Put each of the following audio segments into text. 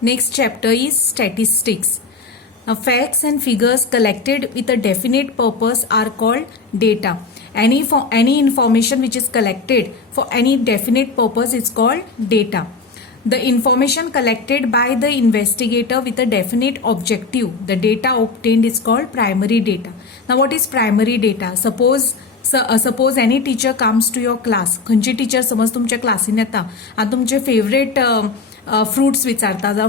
Next chapter is statistics. Now, facts and figures collected with a definite purpose are called data. Any information which is collected for any definite purpose is called data. The information collected by the investigator with a definite objective, the data obtained is called primary data. Now, what is primary data? Suppose any teacher comes to your class. खंयची teacher समज तुमच्या क्लासीन येता आनी तुमचे favourite fruits विचारता जावं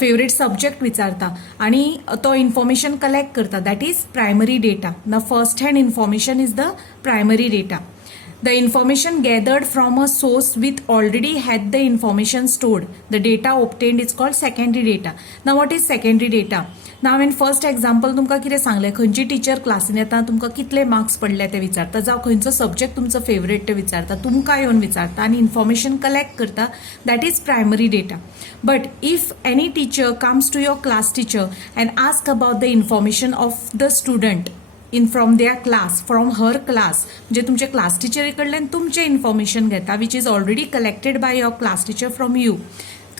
favourite subject विचारता आणि तो इन्फॉर्मेशन कलेक्ट करता. That is primary data. The first hand information is the primary data. The information gathered from a source with already had the information stored. The data obtained is called secondary data. Now what is secondary data? Now in first example तुमका कितें सांगले खंयची teacher क्लासीन येता तुमका कितले marks पडले ते विचारता जावं खंयचो सब्जेक्ट तुमचो फेवरेट ते विचारता तुमकां येवन विचारता आणि इन्फॉर्मेशन कलेक्ट करता. That is primary data. But if any teacher comes to your class teacher and ask about the information of the student from their class from her class म्हणजे तुमचे क्लास टीचरी कडल्यान तुमचे इन्फॉर्मेशन घेता which is already collected by your class teacher from you.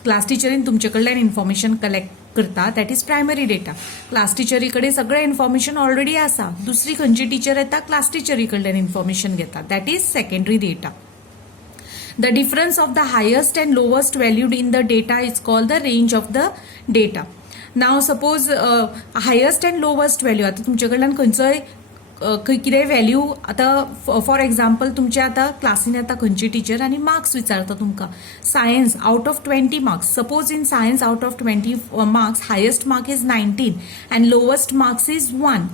Class टीचरीन तुमचे कडल्यान information collect करता. That is primary data. Class टीचरी कडेन सगळें इन्फॉर्मेशन ऑलरेडी आसा. दुसरी खंयची टीचर येता क्लास टीचरी कडल्यान इन्फॉर्मेशन घेता. That is secondary data. The difference of the highest and lowest valued in the data is called the range of the data. Now suppose highest and lowest value आता तुमचे कडल्यान खंयचोय कितें value आता for example तुमचे आता क्लासीन येता खंयची टीचर आणि मार्क्स विचारता तुमकां. Science out of 20 marks. Suppose in science out of 20 marks highest mark is 19 and lowest marks is 1.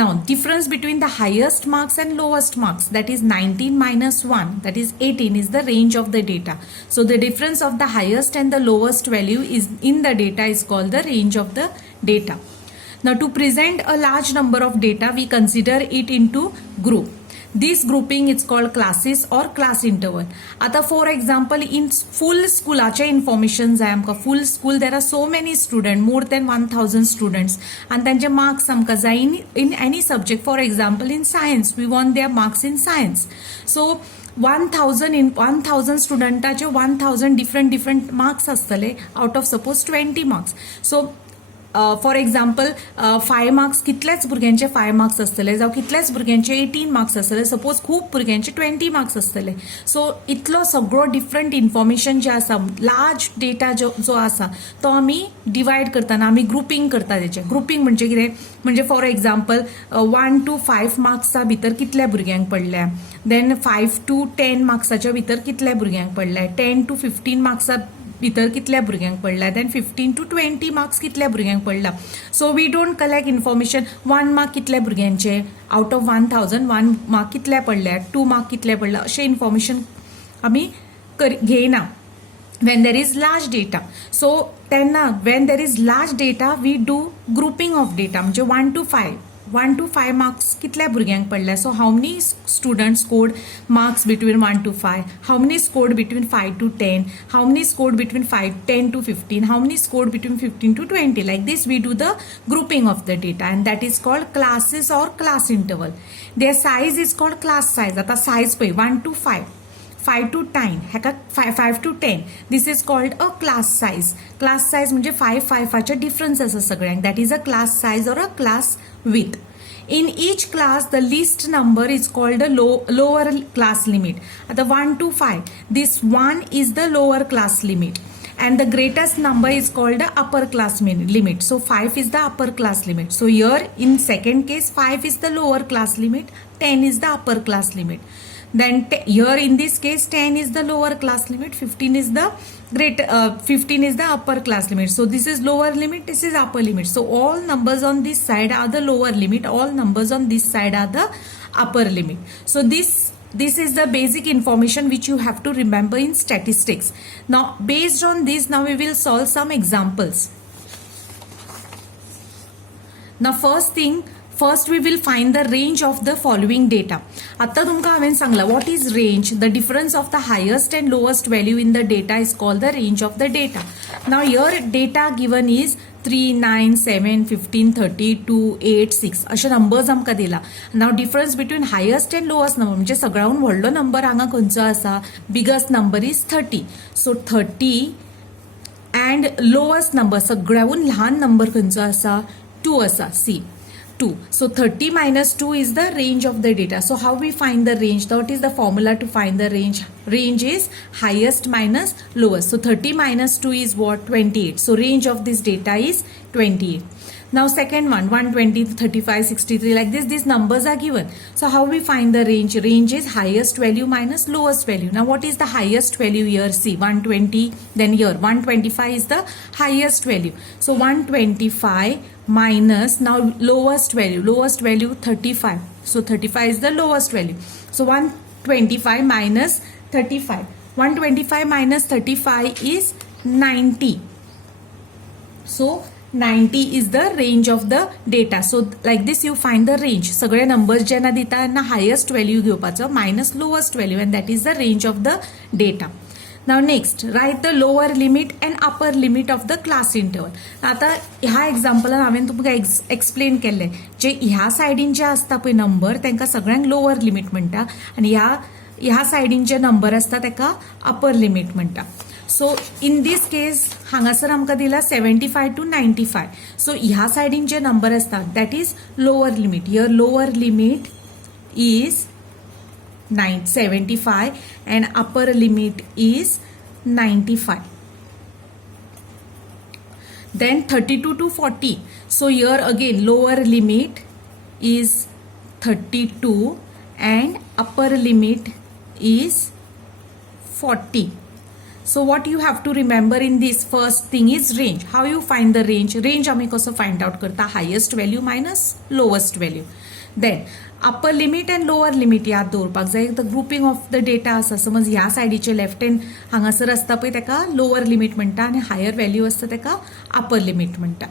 Now, difference between the highest marks and lowest marks, that is 19 minus 1, that is 18, is the range of the data. So, the difference of the highest and the lowest value is in the data is called the range of the data. Now, to present a large number of data, we consider it into group. This grouping is called classes or class interval. आता for example in full स्कुलाचे information जाय आमकां. Full school there are so many student more than 1000 students आनी तांचे marks आमकां जाय in any subject. For example in science we want their marks in science. So 1000 स्टुडंटाचे 1000 different marks आसतले out of suppose 20 marks. So for example 5 marks कितल्याच भुरग्यांचे 5 marks आसतले जावं कितल्याच भुरग्यांचे 18 मार्क्स आसतले. सपोज खूब भुरग्यांचे 20 मार्क्स आसतले. सो इतलो सगळो डिफरंट इन्फॉर्मेशन जे आसा लार्ज डेटा जो आसा तो आमी डिवायड करतना आमी ग्रुपींग करता. तेचे ग्रुपींग म्हणजे कितें म्हणजे फॉर एक्झाम्पल 1 to 5 मार्क्सा भितर कितल्या भुरग्यांक पडल्या. देन 5 to 10 मार्क्साच्या भितर कितल्या भुरग्यांक पडल्या. 10 to 15 मार्क्सा भितर कितल्या भुरग्यांक पडला. देन 15 to 20 मार्क्स कितल्या भुरग्यांक पडला. So we don't collect information 1 mark कितल्या भुरग्यांचे आउट ऑफ 1000 1 मार्क कितल्या पडल्या 2 मार्क कितल्या पडला अशें इन्फॉर्मेशन आमी घेयना when there is large data. So तेन्ना when there is large data we do grouping of data म्हणजे 1 to 5 मार्क्स कितल्या भुरग्यांक पडल्या. So how many students scored marks between 1 to 5, how many scored between 5 to 10, how many scored between 10 to 15, how many scored between 15 to 20. Like this we do the grouping of the data and that is called classes or class interval. Their size is called class size. आता size पळय 1 to 5 to 10 हेका 5 to 10 this is called a class size. Class size म्हणजे 5 difference आसा सगळ्यांक. that is a class size or a class width. In each class the least number is called a lower class limit. आता 1 to 5 this 1 is the lower class limit and the greatest number is called the upper class limit. So 5 is the upper class limit. So here in second case 5 is the lower class limit, 10 is the upper class limit. Then here in this case 10 is the lower class limit, 15 is the upper class limit. So this is lower limit, this is upper limit. So all numbers on this side are the lower limit, all numbers on this side are the upper limit. So this is the basic information which you have to remember in statistics. Now based on this now we will solve some examples. Now first we will find the range of the following data. आता तुमकां हांवें सांगला what is range. The difference of the highest and lowest value in the data is called the range of the data. Now here data given is 3, 9, 7, 15, 30, 2, 8, 6 अशे numbers आमकां दिला. नाव difference between highest and lowest number म्हणजे सगळ्याहून व्हडलो number हांगा खंयचो आसा. Biggest number is 30. So 30 and lowest number सगळ्याहून लहान नंबर खंयचो आसा 2 आसा सी 2. So 30 minus 2 is the range of the data. So how we find the range? What is the formula to find the range? Range is highest minus lowest. So 30 minus 2 is what? 28. So range of this data is 28. Now second one, 120, 35, 63, like this, these numbers are given. So how we find the range? Range is highest value minus lowest value. Now what is the highest value here? See, 120, then here 125 is the highest value. So 125 minus now lowest value 35. So 35 is the lowest value. So 125 minus 35. 125 minus 35 is 90. So 90 is the range of the data. So like this you find the range. सगळे numbers जेन्ना दिता तेन्ना highest value घेवपाचो minus lowest value and that is the range of the data. Now next, write the lower limit and upper limit of the class interval. आता ह्या एक्झाम्पलान हांवें तुमकां explain केल्लें जे ह्या सायडीन जे आसता पळय नंबर तांकां सगळ्यांक लोअर लिमिट म्हणटा आनी ह्या सायडीन जे नंबर आसता ताका अपर लिमिट म्हणटा. सो इन दीस केस हांगासर आमकां दिला 75 to 95. सो ह्या सायडीन जे नंबर आसता that is lower limit. Here lower limit is 75 and upper limit is 95. Then 32 to 40. So here again lower limit is 32 and upper limit is 40. So what you have to remember in this first thing is range. How you find the range? Range आम्ही कसं find out करता? Highest value minus lowest value. Then upper limit and lower limit याद दवरपाक जाय. The grouping of the data आसा समज ह्या सायडीचे left hand हांगासर आसता पळय ताका लोअर लिमिट म्हणटा आनी हायर व्हॅल्यू आसता ताका अपर लिमिट म्हणटा.